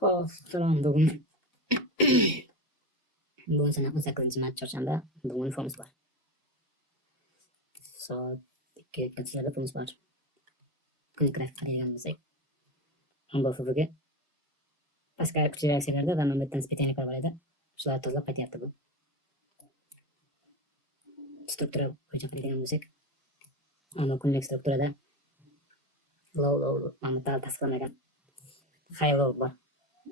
Salom, bugun sana 18-mart chorshanba, bugun fonus bor. Soat 2:30 fonus bor. Kuni grafik qaraydigan bo'lsak, ombo fubuga pastga kuchliroq semirdi va mana bu yerdan spetini qilib oladi. Shularni tozalab qaytyapti bu. Struktura bo'yicha qaraydigan bo'lsak, mana kunlik strukturada low mana tasvirlangan high low bor.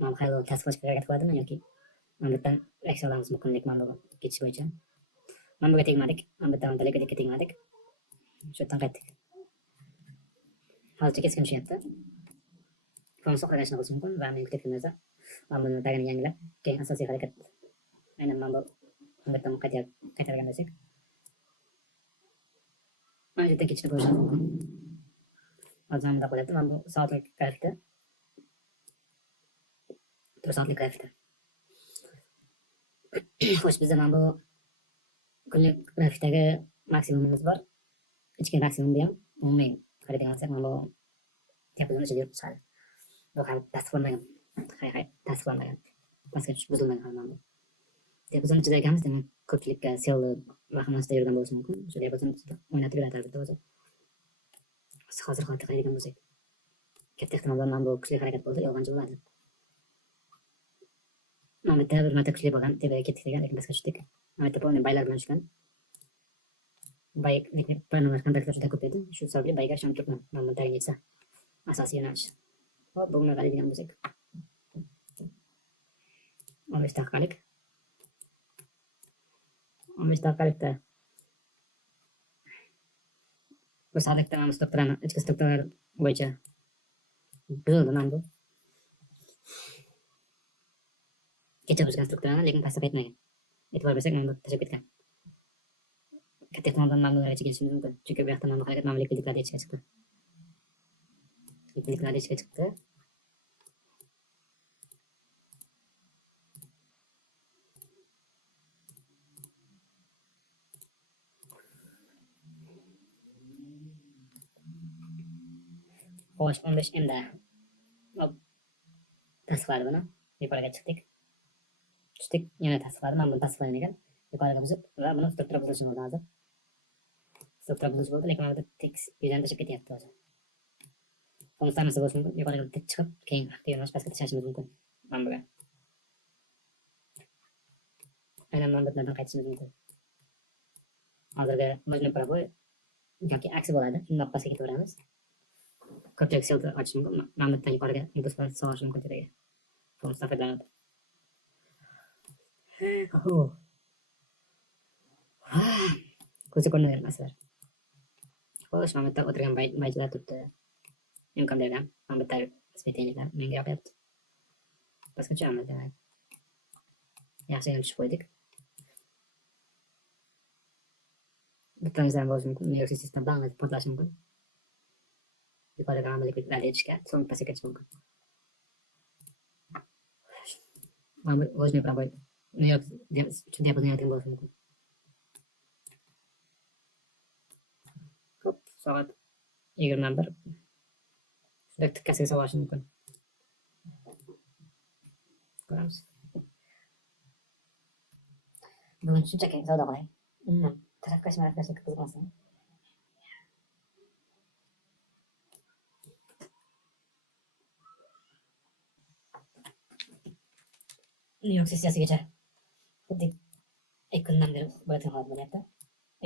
Mana high low tasvirlashga harakat qiladimi yoki mana bu yerdan aksiyalamiz kunlik mana bu ketish bo'yicha. Mana buga tegmadik, mana bu yerdan dalagaga tegmadik. Shu yerdan qaytdik. Hozircha keskin tushyapti. Fonus oqlashni bo'lishi mumkin va men kutayotgan narsa mana buni tagini yangilab, keyin asosiy harakat aynan mana bu yerdan qaytargan bo'lsak, mana shu yerdan ketishni ko'rishimiz mumkin. Hozir mana bunday bo'lyapti. Mana bu soatlik grafikda 4 soatlik grafikda. Xo'sh, bizda mana bu kunlik grafikdagi maksimumimiz bor. Ichki maksimum ham umumiy qaraydigan bo'lsak, mana bu diapazon ichida yurib chiqadi. Bu ham tasvirlanmagan. Tasvirlanmagan. Pastga tushib buzilmagan ham bu. Diapazon ichida ekanmiz, demak ko'pchilikka sell vahimasiz yurgan bo'lishi mumkin. Shu diapazon ichida o'ynatib yuradi albatta o'zi. Hozir holatda qaraydigan bo'lsak, katta ehtimol bilan mana bu kuchli harakat bo'ldi, yolg'onchi bo'ladi. Mana bu yerda bir marta kuchli bo'lgan, tepaga ketdik degan, lekin pastga tushdik. Mana bu yerda polni baylar bilan tushgan. Bay lekin panoramik kontaktlar juda ko'p edi. Shu sababli bayga ishonib turibman. Mana bu tagiga yetsa asosiy yo'nalish. Hop, buni qaraydigan bo'lsak, 15 daqiqalik. 15 daqiqalikda bu soatlikda mana bu strukturani, ichki strukturalar bo'yicha buzildi mana bu. Kecha buzgan strukturani, lekin pastga qaytmagan. E'tibor bersak, mana bu tashib ketgan. Katta ehtimol bilan mana bularga kelishimiz mumkin. Chunki bu yoqda mana bu harakat mana likvidliklarga ichga chiqdi. Likvidliklarga ichga chiqdi. Xo'sh, 15 mda. Hop. Tasvirladi buni. Yuqoriga chiqdik. Tushdik, yana tasvirladi. Mana buni tasvirlagan. Yuqoriga buzib va buni struktura buzilishi bo'ldi hozir. Struktura buzilishi bo'ldi, lekin mana bu tekst yuzdan tashib ketyapti o'zi. Fonus tamasi bo'lishi mumkin. Yuqoriga chiqib, keyin yo'nalish pastga tashlashimiz mumkin. Mana buga. Aynan mana bu yerdan qaytishimiz mumkin. Hozirgi majnun proboy yoki aksi bo'ladi. Shundoq pastga ketaveramiz. Ko'pchilik sell ochish mumkin. Mana bu yerdan yuqoriga impulslar so'rash mumkin tepaga. Fonus tafidlanadi. Ko'zi ko'rmagan narsalar. Xo'sh, mana bu yerda o'tirgan baychilar turibdi. Imkon bergan. Mana bu yerda speteniyalar menga yoqyapti. Pastga tushamiz demak. Yaxshigina tushib qo'ydik. Bittamizdan bo'lishi mumkin. Nervous sistem ba'zida portlashi mumkin. Yuqoriga mana bu likvidlarga yetishga, so'ng pastga ketishi mumkin. Mana bu o'zini proboy New diapazon yaratgan bo'lishi mumkin. Hop, soat 21. Shunda tikkasiga solashi mumkin. Ko'ramiz. Bugun shunchaki savdo qilay. Tarafkashma qiziqmasdan. New York sessiyasigacha xuddi 2 kundan beri bo'layotgan holat bo'lyapti.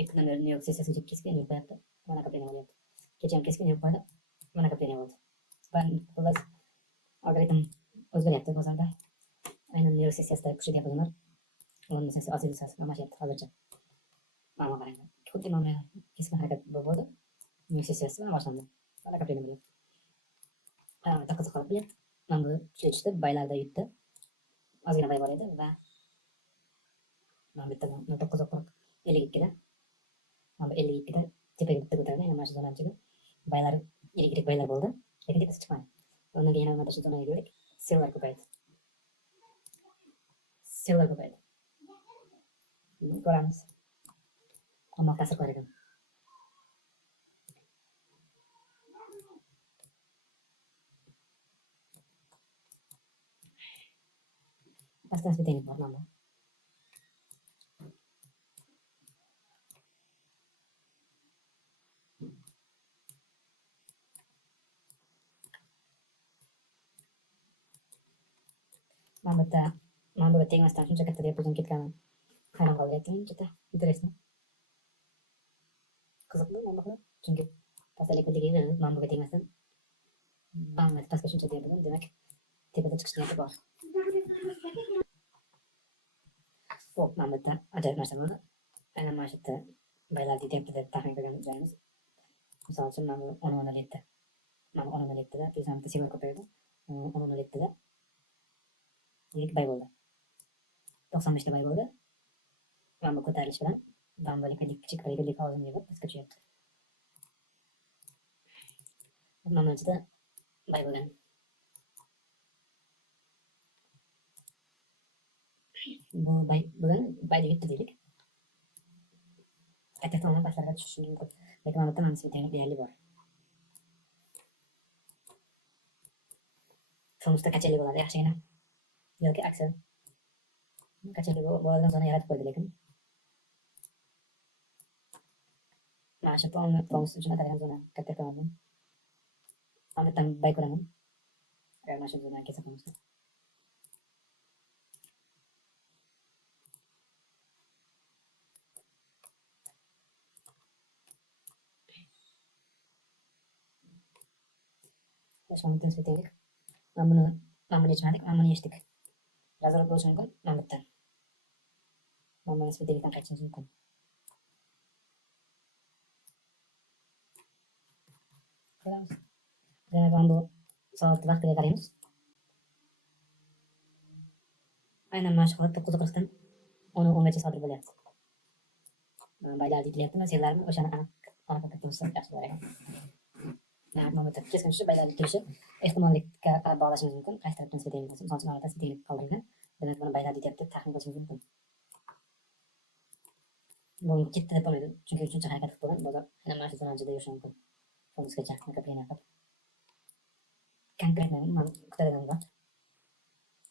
2 kundan beri New York sessiyasigacha keskin yurib bo'lyapti. Mana kaplaniya bo'lyapti. Kecha ham keskin yurib qo'ydi. Mana kaplaniya bo'ldi. Xullas algoritm o'zgaryapti bozorda. Aynan New York sessiyasida kuchli diapazonlar London sessiyasi asosiysi almashyapti hozircha. Mana qarang. Xuddi mana keskin harakat bo'ldi. New York sessiyasi boshlandi. Mana kaplaniya bo'lyapti. Mana qiziq qolib bo'lyapti. Mana bu kuchli tushdi, baylarda yutdi. Ozgina bay bor edi va mana bu yerda 9:52da mana bu 52da tepaga bitta ko'tardi. Yana mana shu zonani ichiga baylar yirik baylar bo'ldi. Lekin tepasi chiqmadi. Undan keyin yana mana shu zonaga keldik. Sellar ko'paydi. Ko'ramiz. Ammo ta'sir qiladi. pastdan svetenilik bor mana bu. Mana bu yerda mana bu tegmasdan shuncha katta deb o'zim ketganman. Hayron qolyapman juda interesно. Qiziqmi mana bu? Chunki pastalik bildigiga mana buga tegmasdan bam pastga shuncha derdim. Demak, tepada chiqish niyati bor. Xo'p, mana bu yerda ajoyib narsa bo'ldi. Aynan mana shu yerda baylar deyapti deb taxmin qilgan joyimiz. Misol uchun mana bu 10.7. Mana 10.7da tezlikni sevib ko'paydi. 10.7da yirik bay bo'ldi. 95 ta bay bo'ldi. Mana bu ko'tarilish bilan bambolik kichik baylik hozirga yig'ib pastga tushyapti. Mana ichida bay bo'lgan. Bu bay bugun bayda yutdi deylik. Qayta tomon pastlarga tushishi mumkin. Lekin mana bu yerda mana deyarli bor. So'ngda qachalik bo'ladi yaxshigina yoki aksi qachalik bo'ladigan zona yaratib qo'ydi lekin mana shu pomos uchun atalgan zona katta ko'raman. Mana bu yerdan bay ko'raman. Agar mana shu zonaga kelsa pomos Şunu tespit ettik. Ben bunu geçmedik. Ben bunu geçtik. Razorluk oluşum mümkün. Ben bitti. Ben bunu tespit edildikten kaçınız mümkün. Ben bu saatli vaktiyle karayımız. Aynen maaşı kalıp 9.40'dan 10-15'e satır böyle yaptı. Baylar değil yaptım. Ben sevgilerimi o şana ana katılmışsın. Yaşlı olarak. Yani keskin tushib baylarlik turishi ehtimollikka qarab bog'lashimiz mumkin. Qaysi tarafdan svetenilik bo'lsa, misol uchun orada svetenilik qoldirilgan. Demak, buni baylarlik deb taxmin qilishimiz mumkin. Bu ketdi deb bo'lmaydi, chunki uchinchi harakat qilib bo'lgan bozor yana mana shu zonada yurishi mumkin. Fonusgacha ko'paygan. Konkretno mana kutiladigan vaqt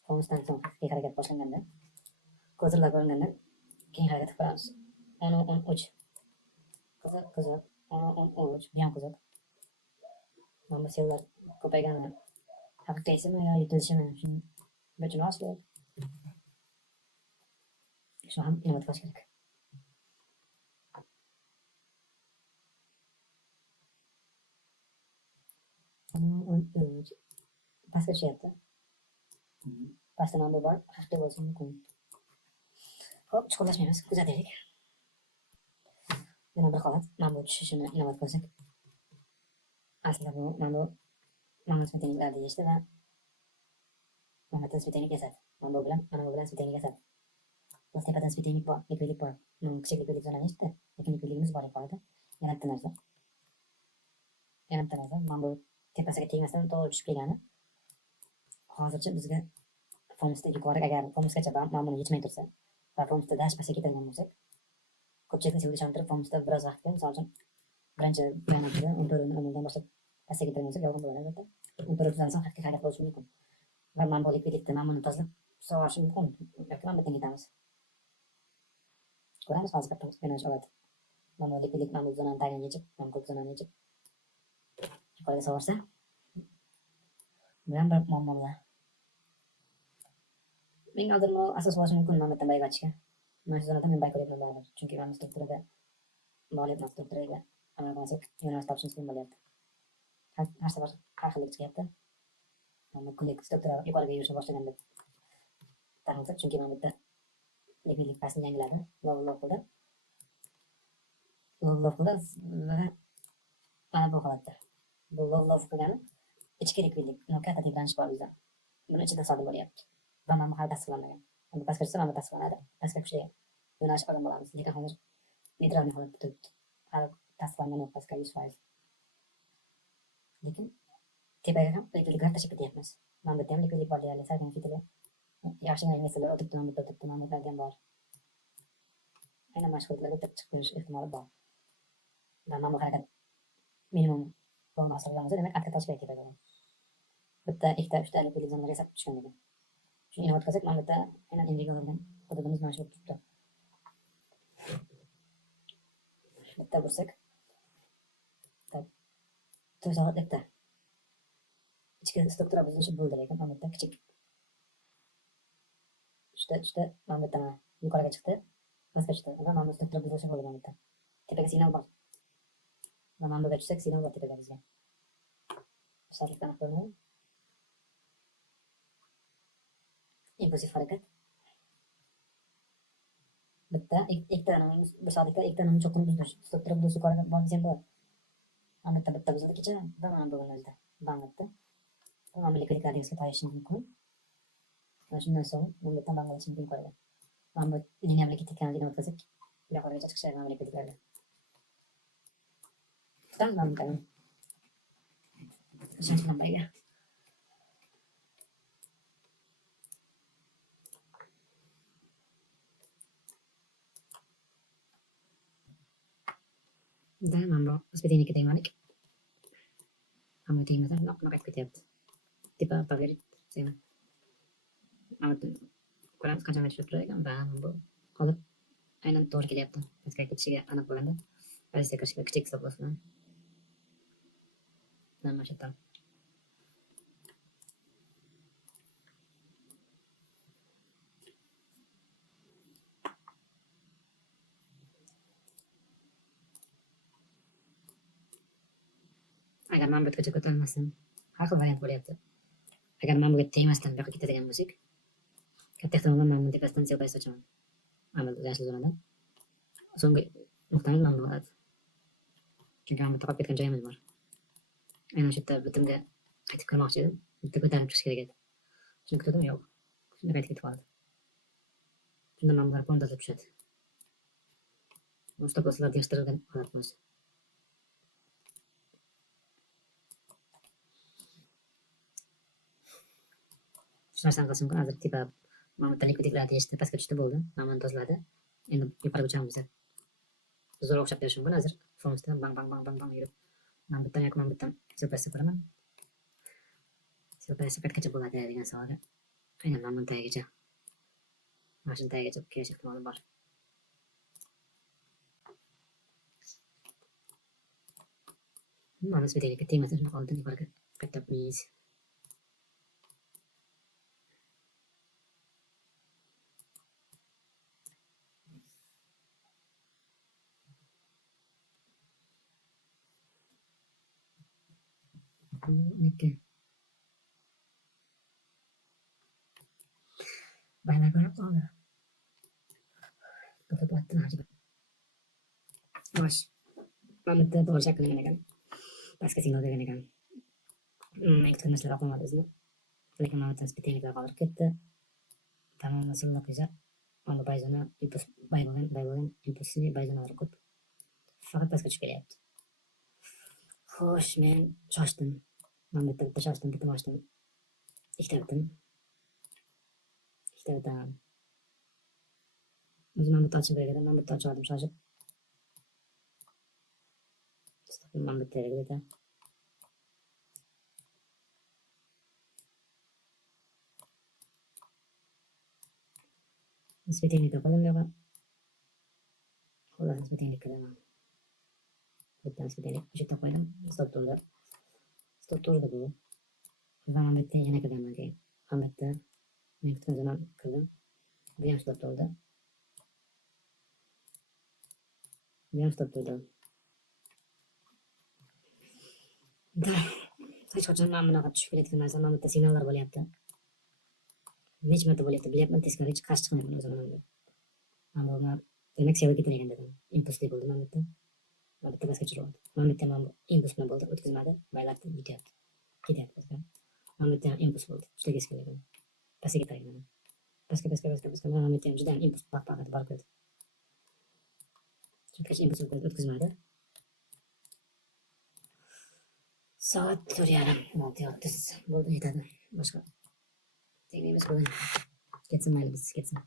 fonusdan so'ng haqiqiy harakat boshlanganda ko'zirlar ko'ringanda keyin harakat qilib ko'ramiz. 10-13 qiziq 10-13 bu ham qiziq. Mana bu sellar ko'paygani haqiqiysimi yo yutilishimi shuni bir tushunamiz kerak. Shu ham inobatga olish kerak. Pastga tushyapti. Pastda mana bu bor, haqiqiy bo'lishi mumkin. Hop, chuqurlashmaymiz, kuzataylik. Yana bir holat, mana bu tushishini inobat qilsak. Aslida bu mana bu sveteniliklarni yechdi va mana bu svetenik yasadi. Mana bu bilan svetenik yasadi. Bu tepadan svetenik bor, likvidlik bor. Kichik likvidlik zonani yechdi, lekin likvidligimiz bor yuqorida. Yana bitta narsa. Mana bu tepasiga tegmasdan to'g'ri tushib kelgani. Hozircha bizga fonusda yuqori agar fonusgacha mana buni yechmay tursa va fonusda dash pastga ketadigan bo'lsak, ko'pchilikni sevib ishontirib fonusda biroz vaqtga, misol uchun birinchi bayonotda 14.10 dan boshlab pastga ketadigan bo'lsak, yolg'on bo'ladi albatta. 14.30dan so'ng haqiqiy harakat bo'lishi mumkin. Va mana bu likvidlikda mana buni tozalab sug'orish mumkin. Yoki mana bu yerdan ketamiz. Ko'ramiz hozir katta yo'nalish oladi. Mana bu likvidlik mana bu zonani tagini yechib, mana bu zonani yechib yuqoriga sug'orsa, bu ham bir muammo bilan. Menga hozir bu asos bo'lishi mumkin mana bu yerdan bayga chiqishga. Mana shu zonada men bay ko'ryapman baribir. Chunki mana bu strukturada bog'layapman strukturaga. Amal qilmasak yo'nalish topishimiz qiyin bo'lyapti. Har safar har xillik chiqyapti. Mana kunlik struktura yuqoriga yurishni boshlagan deb taxmin qilib, chunki mana bu yerda likvidlik pastni yangiladi. Low qildi. Mana bu holatda. Bu low qilgani ichki likvidlik, katta tebranish bor bizda. Buni ichida sodir bo'lyapti. Va mana bu hali tasdiqlanmagan. Bu pastga tushsa, mana bu tasdiqlanadi. Pastga kuchli yo'nalish olgan bo'lamiz. Lekin hozir neytralniy holatda turibdi. Hali tasdiqlangan yo'q pastga 100%. Lekin tepaga ham likvidliklar tashib ketyapmiz. Mana bu yerda ham likvidlik bor deyarli, salkam ketilgan. Yaxshigina investorlar o'tibdi, mana bu yerda o'tibdi, mana bu yerda ham bor. Aynan mashhurlar o'tib chiqib qo'yish ehtimoli bor. Va mana bu harakat minimum bo'lgan hosillansa, demak, ortga tosh kerak tepaga. Bitta, ikkita, uchta likvidlik zonalarga sap tushgan ekan. Shuni inoat qilsak, mana bu yerda aynan endiga bo'lgan hududimiz mana shu bo'lib turibdi. Bitta bo'lsak, 4 soat bitta. Ichki struktura buzilishi bo'ldi, lekin mana bu yerda kichik. Uchta mana bu yerda yuqoriga chiqdi, pastga chiqdi. Mana bu struktura buzilishi bo'ldi mana bu yerda. Tepaga signal bor. Mana bu yerga tushsak, signal bor tepaga bizga. Sarlikdan ko'rinadi. Impulsiv harakat. Bitta ikkita bir soatlikda ikkita cho'qqini buzish, struktura buzilishi yuqoriga borib ham bor. Mana bu yerda bitta buzildi kecha, va mana bu o'zida banglatda. Mana bu likvidlarga tayinlashimiz mumkin. Mana shundan so'ng bu yerdan banglatishimiz mumkin bo'ladi. Mana bu linear likvidlik kanaliga o'tkazib, bu yoqlargacha chiqishi mana bu likvidlarga. Tamam tamam. Ishonch bilan birga. Da mana bu svetiniga tegmadik. Mana bu tegmasa bunaqa qaytib ketyapti. Tipa проверить seni. Mana bu ko'ramiz qancha ishlab turar ekan. Mana bu qolib aynan to'g'ri kelyapti. Pastga ketishiga aniq bo'lganda pozitsiya kirishiga kichik hisoblasam. Mana shu yerdan. Agar mana bu yergacha ko'tarilmasam, har xil variant bo'lyapti. Agar mana bu yerga tegmasdan bu yoqqa ketadigan bo'lsak, katta ehtimol bilan mana bu tepasidan selpay sochaman. Mana bu yashil zonadan. So'nggi nuqtamiz mana bu bo'ladi. Chunki mana bu taqab ketgan joyimiz bor. Aynan shu yerda bitimga qaytib kirmoqchi edim. Bitta ko'tarib chiqish kerak edi. Shuni kutdim, yo'q. Shunda qaytib ketib qoldi. Shunda mana bular qo'ndazib tushadi. Bu stoplaslar yig'ishtirilgan holat bo'lsa. Shu narsani qilishim mumkin. Hozir tipa mana bu likvidliklar deyishdi, pastga tushdi bo'ldi. Mana buni tozaladi. Endi yuqoriga o'chamiz. Zo'r o'xshab berish mumkin. Hozir fonusdan bang bang bang bang bang yurib. Mana bu yerdan yoki mana bu yerdan silpasga ko'raman. Silpasga qayergacha bo'ladi degan savolga. Aynan mana bu tagigacha. Mana shu tagigacha kelish ehtimoli bor. Mana bu svetlikka tegmasa shuni oldin yuqoriga qaytib qo'yamiz. Niki. Baylar ko'rib qoldi. To'xtatib o'tdim hozir. Xo'sh. Mana bu yerda to'g'ri shakllangan ekan. Pastga signal bergan ekan. Men kutgan narsalar oqmadi o'zini. Lekin mana bu yerda svetliklar qoldirib ketdi. Tamom silliq yuzar. Mana bu bayzona impuls baybo'lgan impulsli bayzonalar ko'p. Faqat pastga tushib kelyapti. Xo'sh, men shoshdim. Mana bu yerda bitta shoshdim, bitta ochdim. Ikkita bitdim. Ikkita bitam. O'zim mana bu yerda ochib kerak edi. Mana bu yerda ochib oldim shoshib. Mana bu yerda kerak edi. Svetlikka qo'ydim yo'q. Xullas svetlikka qo'yaman. Bitta svetlik o'sha yerda qo'ydim. Stop turdi. Stop turdi bu. Mana bu yerda yana kirganman keyin. Mana bu yerda men kutgan zaman kirdim. Bu ham stop turdi. Bu ham stop turdi. Hech qachon mana bunaqa tushib kelayotgan narsa, mana bu yerda signallar bo'lyapti. Necha marta bo'lyapti bilyapman, teskari hech qarshi chiqmayman o'zimdan. Mana bu demak sevib ketmagan dedim. Impulsli bo'ldi mana bu yerda. Mana bu yerda pastga tushirib oldi. Mana bu yerda mana bu impuls bilan bo'ldi, o'tkazmadi, baylatdi, ketyapti. Mana bu yerda ham impuls bo'ldi, ishlagish kerak edi. Pastga ketayman. Pastga. Mana bu yerda ham juda ham impuls paqpaqatib borib ketdi. Chunki impuls o'tkazmadi. Soat 4:30 bo'ldi, yetadi. Boshqa tegmaymiz, bo'ldi. Ketsin, mayli, biz ketsin.